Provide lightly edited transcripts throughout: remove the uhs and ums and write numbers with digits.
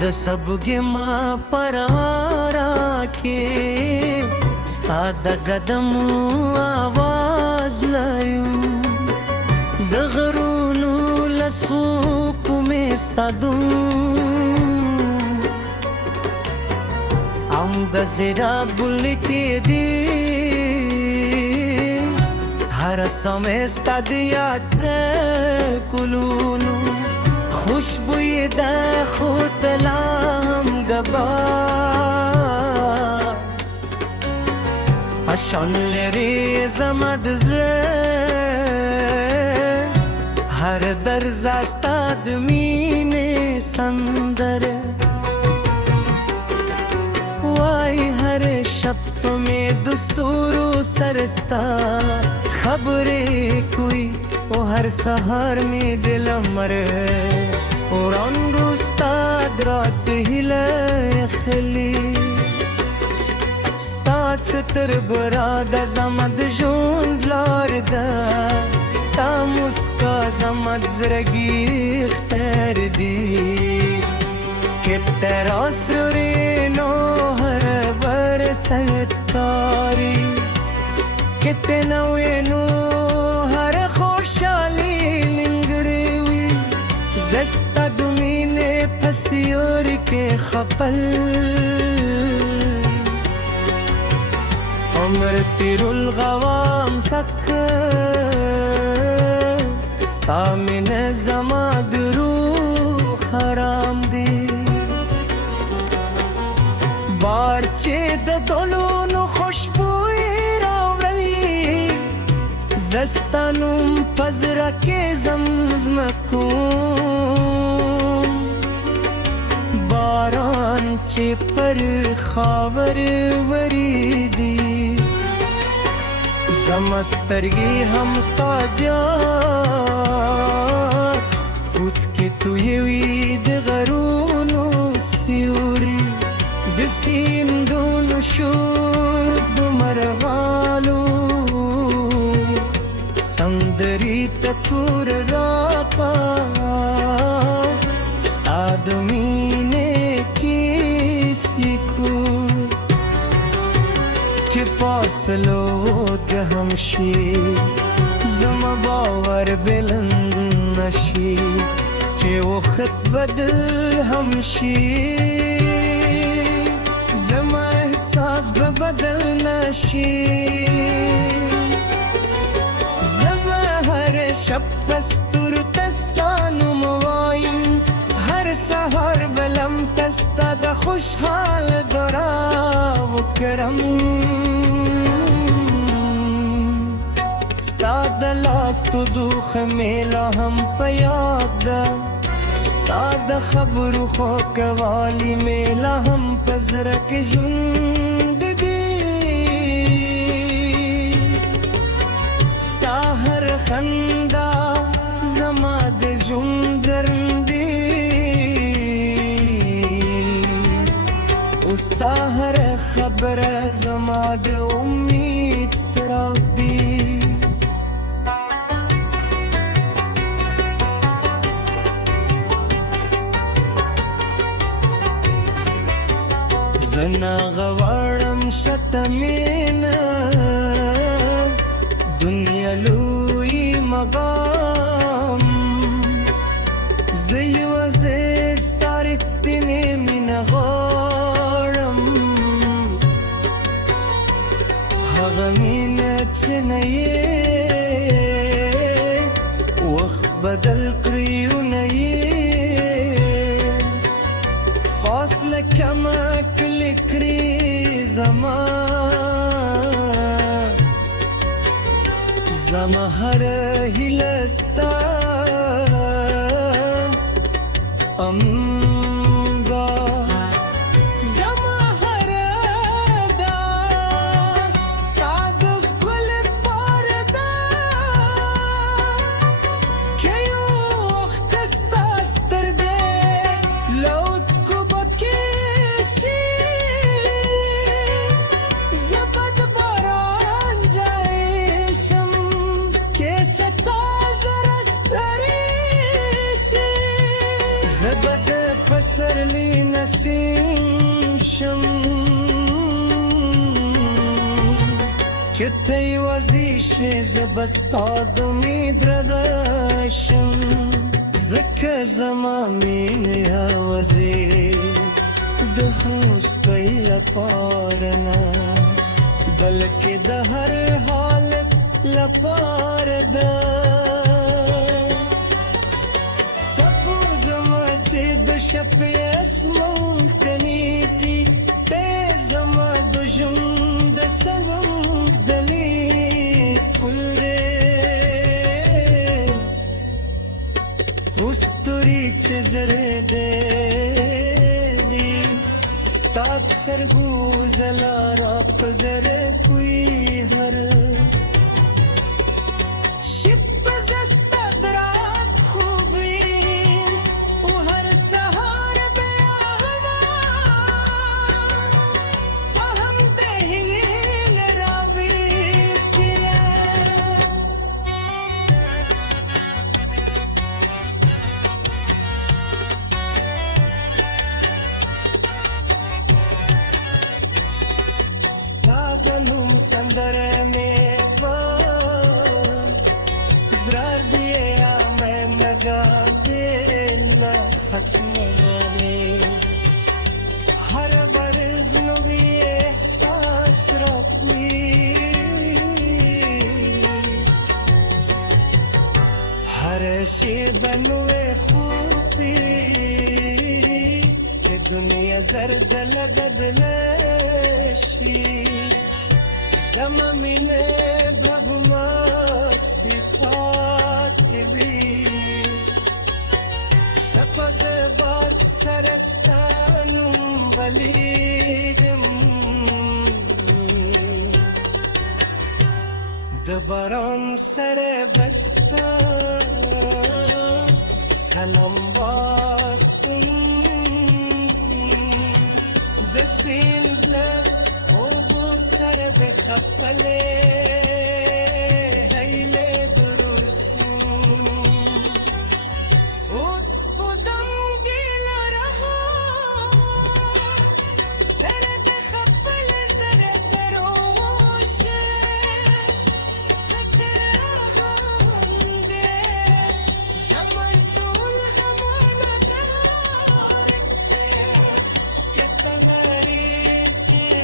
د سبګې ما پرارا کې ستا د قدم आवाज لایم د غرونو لسوک مې ستا دون ام د زیرا بل کې دی هر سمه ستا د یاد کلونو خوشبوی دا خود لام گبا پشان لري زمد زر هر درز استاد مینه سندر وای هر شب میں دستورو سرستا خبریں کوئی وہ ہر سحر میں دل مر اور انگوستاد رات ہلے خلی استاد ستر براد زمد جوند لاردا ستا مسکا زمد زرگی اختار دی کہ تیرا سرورینو ہر بر سجدکاری کتنا وینو ہر خوشحالی ننگڑی وی زستا دمینه پسیور کے خپل عمر تیر الغوام سک ستا من زماد روح حرام دی بارچه د دلونو خوشبوئی زستانم پزرا کے زمزمکون باران چه پر خاور وریدی زمسترگی همستا جار پوت که توی وید غرونو سیوری دسین دونو شور دمرغالو سندری تکور راپا ستاد مینے کی سیکور کہ فاصلو دہمشی زم باور بلند نشی کہ وقت بدل ہمشی زم احساس ببدل نشی شب تستر تستانو موایم هر سهر بلم تستا دا خوشحال دورا و کرم ستا دا لاستو دوخ میلا هم پیاد دا ستا دا خبرو خوکوالی میلا هم پزرک جند هر خندا زما د ژوند ګرندي اوستا هر خبره زما د امید څراغ دی زنا غواړم شتمینا دنیا لوی مقام زی و زی ستارتنی من غارم هغمین چنیه وقت بدل کریو نیه فاصله کما کلی کری زمان زما هر هیلستا امگا زما هر دا ستا د ښکل پرده که یو وخت ستا سترګې لوت کو پکې شي زه به د باران جای شم که ستا زرسته किथे वजीशे जबस्ताद उम्मीद रदशम زک زمامین آوازی دخوس پیل پارنا بلکه د هر حالت لپار دا سپو زما چې د شپې اسمان کنیتی ته زما د ژوند د سنم دلی پلره उस्तुरी चेजरे दे दी स्तात सरगू जला राप जरे कोई हर शिप जस्ता दरात खूबी वो हर सहार बे अहम दहिल राविस किया बनूं संदर में वो ज़रार दिए या मैं लगा देना खत्म वाले हर बरस नवी एहसास रखी हर शे बनवे खूबी के दुनिया जर गदलशी زمامینه بغمات صفات وی سپد باد سرستانم بلیدم دباران سر بستا سلام باستم دسین بلد سر بخپله هیله درسون اوت خودم دل رها سر بخپله زر دروشه خطرهنده زمان طول همانه دارکشه که تغییر چه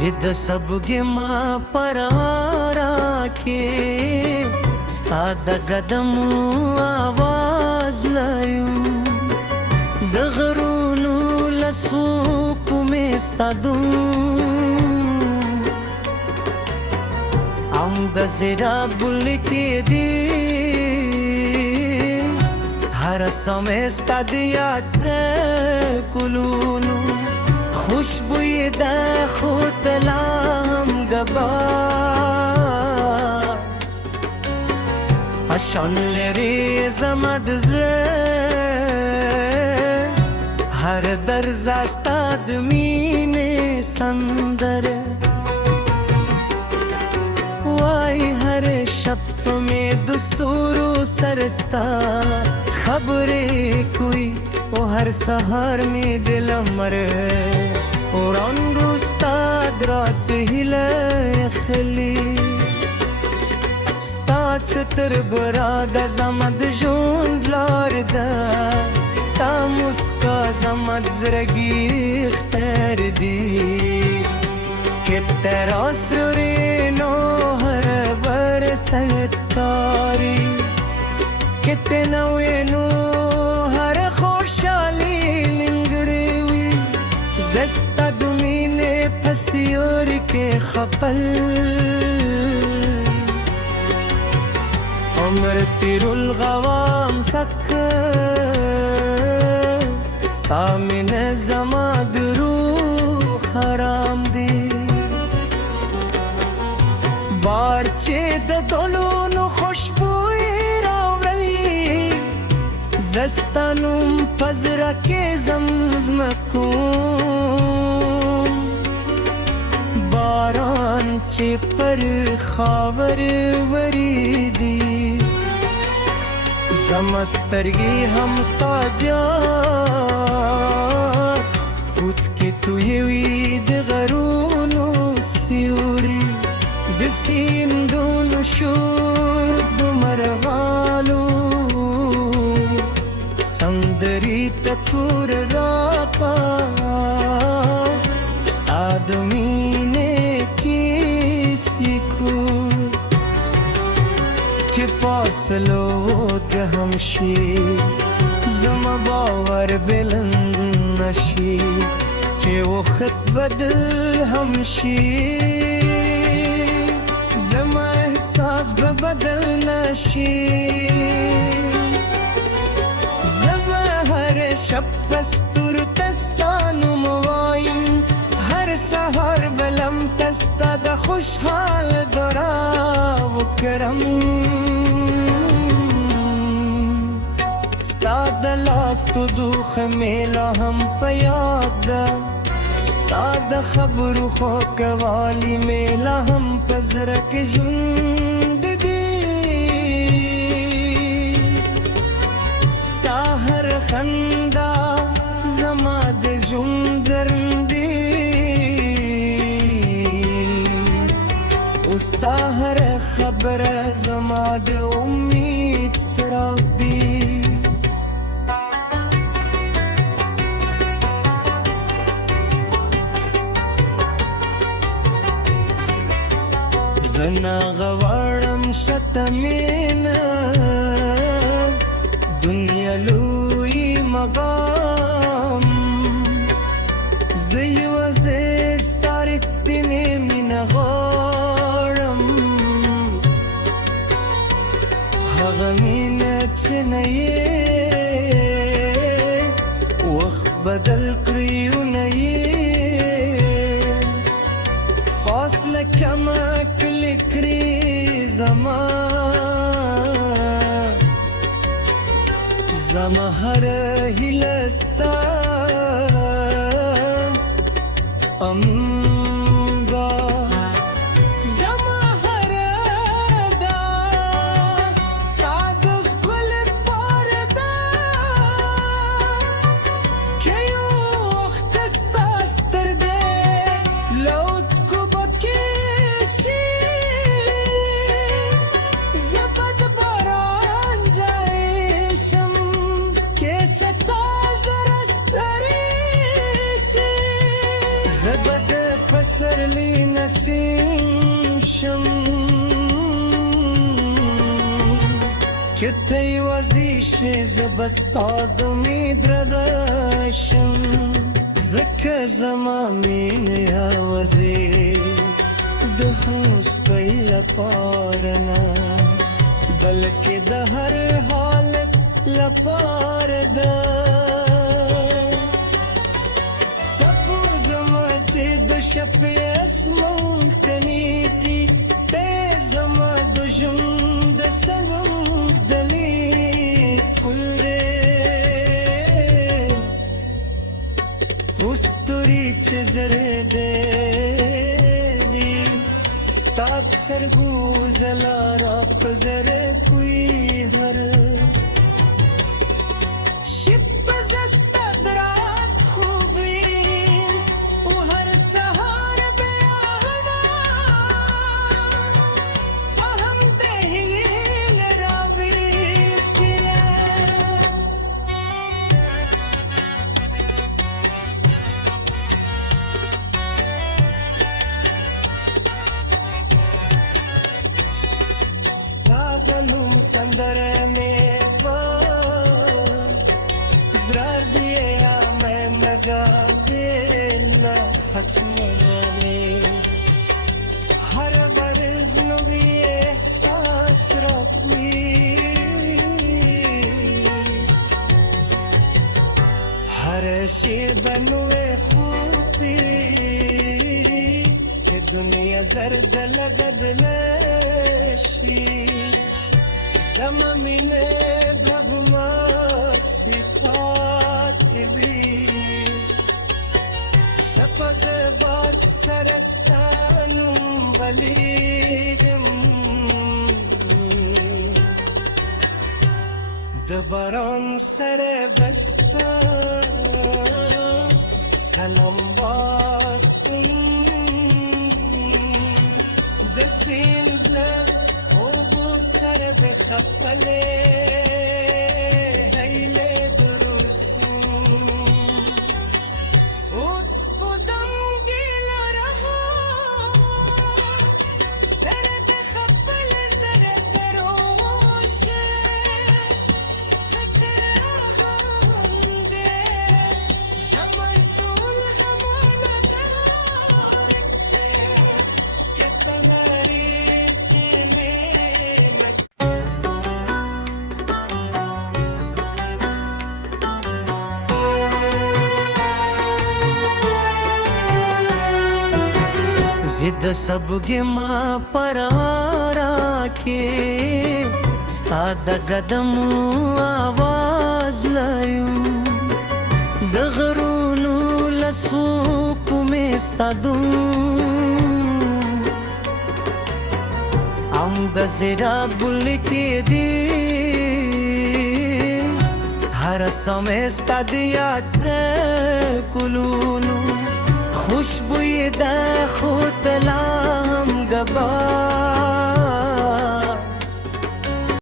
जिद सबगे माँ परारा के स्ताद गदम आवाज लायू दगरूनु लसूक में स्तादू आमद जरा बुल के दी हर समय स्ताद याद कुलूनु खुशबुई दा खुतलाम गबा अशन लरे जमद ज़े हर दर्जास्ताद मीने संदर वाई हर शप में दस्तूरो सरस्ता खबरे कोई वो हर सहार में दिल मरे और अंगुस्ताद रात हिले खली स्ताद ستر براد زمد جون لارده ستا مسکا زمد زرگی اختر دی که تراس رینو هر بر ستکاری که تنوینو هر خوشحالی ننگریوی زستا دومینه پسیوری که خپل عمر تیر الغوام سکر ستا من زما درو حرام دی بار چه د دلونو خوشبوئی راوړی زستانم پزرا کې زمزمکوم باران چې پر خاور وریدي زمسترگی هم ستا دیار اوت که تو یوی د غرونو سیوری د سیندونو شور د مرغالو سندری ته تور راکا ستا د مینې کیسې کور که فاصلو که هم شي زما باور بلند نشي که وخت بدل هم شي زما احساس به بدل نشي زما هر شب پستور تستانو موایم هر سهار بلم تستا د خوشحال دورا وکرم ستا د لاستو دوخ میلا هم په یاد ده ستا د خبرو خوږوالی میلا هم په زړه کې ژوند دي ستا هر خندا زما د ژوند درندي ستا هر خبره زما د امید څراغ دی زنا غواړم شته مینه دنیا لوی مقام زه یوازې ستا رښتینې مینه غواړم هغه مینه چې نه یې وخت بدل کړي نه یې فاصله کمه کړي کړي زما هر هیله ستا امګا زما هر ادا ستا د ښکل پرده که یو وخت ستا سترګې لوت کو پکې شي زه به د باران ځای شم که ستا زره سترې شي زه به د پسرلي نسیم شم که ته یوازې شې زه به ستا د امید رده شم ځکه زما مینه یوازې د خوشبویۍ لپاره نه بلکې د هر حالت لپاره ده چې د شپې اسمان کني دي ته زما د ژوند د سنم دلیل کلرې وستوري چې زره دې ستا سرګو زلا را په زره کوي هر شپ زستا درات خوبي سندره میں زرار دیے یا میں لگا دینا ختم والے ہر برز نوی احساس رکھوی ہر شی بنوے خوبی کہ دنیا زرزل گدلشی زما مینه بغمات صفات وی سپد بات سرستانم بلیدم باران سر بسته سلام باستم د سیند له اوبو سره بخپلې هیلې درورسم اوس خودم ګیل رها سره بخپل زره دروشه जिद सबगे माँ परारा के स्ताद गदम आवाज लायू दगरूनु लसूक में स्तादू हम दजरा बुल के दी हर समय स्तादिया कुलूनु खुशबू ये दा खुतलाम गबा